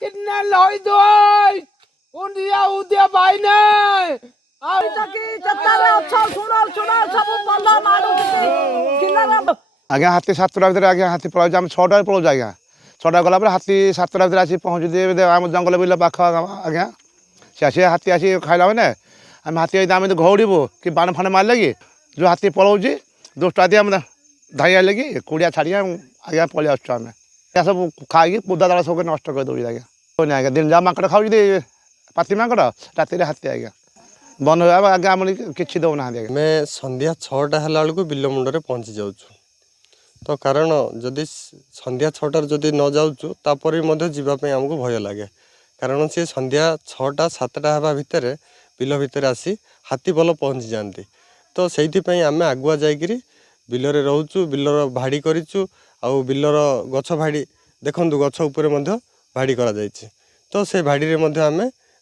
कितना लॉय दो उन्दिया उदिया भाई ने आज्ञा हाथी 7टा भितर आज्ञा हाथी पलाऊँ आम 6टार पलाऊँ आज्ञा 6टा गला हाथी 7टा भितर आसी पहुँचुदी आम जंगल बिल पाख आज्ञा सी आसी हाथी आसी खाइला मैंने आम हाथी आम घौड़बू कि बाण फाण मारे कि जो हाथी पलाऊँ 10टा दी आम धाई आए कि कुड़िया छाड़ी आज्ञा पलि आसुँ आम सब खाई बुदा दल सब नष्ट कर दूँ आज्ञा आज्ञा दिन जा माकड़ खाऊ पाती माकड़ राति हाथी आज्ञा बंद हो आज्ञा आम कि दौना आम संध्या 6टा है बिल मुंडे पहुँची जाऊँ तो कारण जदि संध्या 6टार जदि न जाऊँ तापर भी आमको भय लगे कारण सी संध्या 6टा 7टा हवा भितर बिल भितर आसी हाथी बल पहुँची जाती तो से आम आगुआ जाकि बिलरे रोचु बिलर भाड़ी करूँ आउ बिलर गछ भाड़ी देखूँ गछ उपर भाड़ी करा तो से भाड़ी आम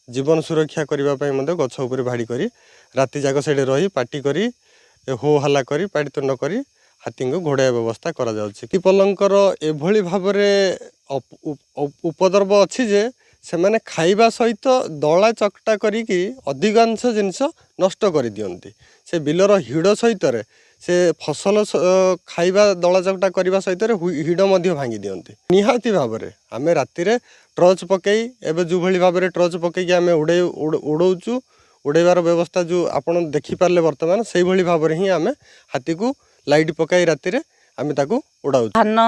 जीवन सुरक्षा करने गछ उपर भाड़ी करी राति जाक से रही पार्टी करी हो हल्ला करी पाटितुंड करी हाथी को घोड़ा व्यवस्था करा हाथी पलंकर एभली भाव उपद्रव अच्छी जे से मैंने खाइबा सहित दला चकटा करी अधिकांश जिनस नष्ट कर दियंती से बिलर हिड़ सहित से फसल खाइबा दला चकटा करने सहित हिड़ भांगी दियंती निहाती भाव में आम राति टर्च पकई एवं जो भली भाव में टर्च पकईकि आम उड़ौचु उड़ेबार व्यवस्था जो आपड़ देखिपारे बर्तमान से भली भाव में ही आम हाथी को लाइट पकई राति आम ताकू उड़ाऊ धान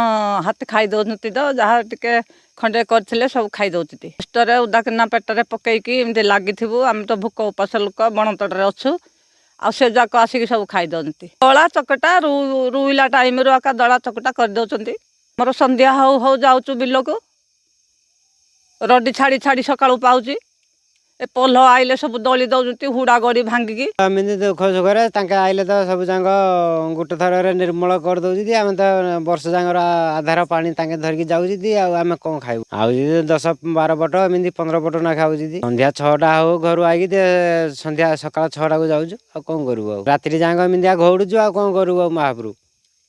हाथी खाई दौरान तो जहाँ टे खंडे करते सब खाई दौरान कष्ट उदाकिना पेटर पकईकि एमती लगी आम तो भोक उपास लोक बणतड़े अच्छु आ से जाक आसिक सब खाई दौरान दला चकटा रुईला टाइम आका दला चकटा कर दौरान मोर संध्या हौ हौ जाऊँ बिल को रडी छाड़ी छाड़ी सका पाऊँ ए पल आइले सब दली दौरान हुड़ा गड़ी भांगिकी एमती दुख सुखरे आइले तो सब जाक गोटे थर निर्मल कर दौर आम तो वर्ष जाकर आधार पानी धरिकी जाऊँ आम कौन खाऊ आउ 10-12 पट एमती 15 पट ना खाऊ संध्या 6टा हो घर आई संध्या सका 6टा को जाऊँ आ कौन करूँ राति जाक एमती घौड़ू आ कौन करूँ महाप्रभु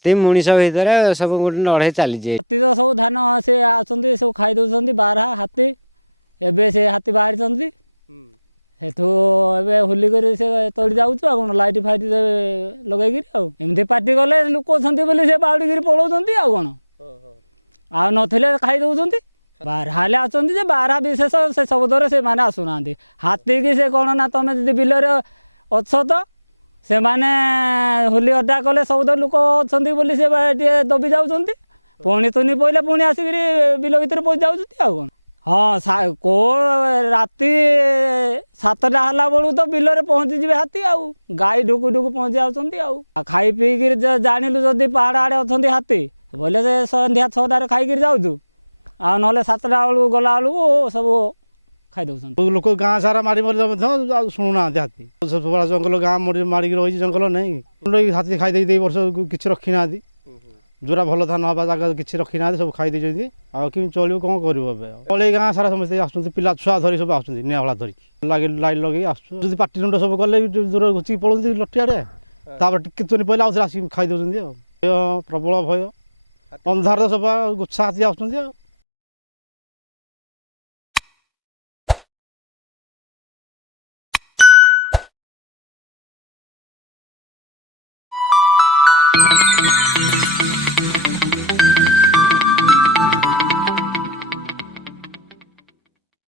ती मनीष भितर सब गोटे लड़े चली तो सब धान से आसती सब खाई दौरान बारहा हाथी एवं से हाथी बाहरी हेतु ए होली कर तड़ी जाऊँ आ कौन लाइट फाइट लगे एमती पार्टी गले लोक अच्छे से बाउड़ी पलाउं आ कौन आ नथिले खाई दौरान बारहा आसती बारहा विशेष से शब्दर से मैंने आसुना हाथी की से कौन ना तुम जी बिलर अच्छ तो से मैंने होली अड्डा कले सब लोक अच्छा से दबी जाऊँ पुणी तुनी पड़े पुणी आसिक बिल भर पशि जाऊँ आ कौन हाँ को राति 7टा है बेलू तो बिलरे पहुँचीजे हाथी आउ गाई ढुकु ढुकु पहुँची जाऊँच आउ खाई पीक जाणिलु जदि पहाड़ आड़े अच्छा हाथी बोले से संध्या 6टार खाई जाऊँ आ ना 7टा बेलू गला बेलू सब खाई दौरान लोक गाँ सारा मारी मारी शुणुना हाथी जंगल गाँ मारिक रही जंगल नहीं हाथी खाई वर्ष किसी रखी ना जोरा भल धान हवा जगह किसी रखी ना सब खाई कि चलो कौन कर गाँ सारा समस्त आस पिला छुआ धरी सब आस निआला धरिकी लाइट लगे आस पाटी रुंड सब गले दूर घुचिक पड़े लटियाड़े टिके तुनी पहले आस खाई दौरान प्रबल भय अंधार सब गुच्छा हाथी आस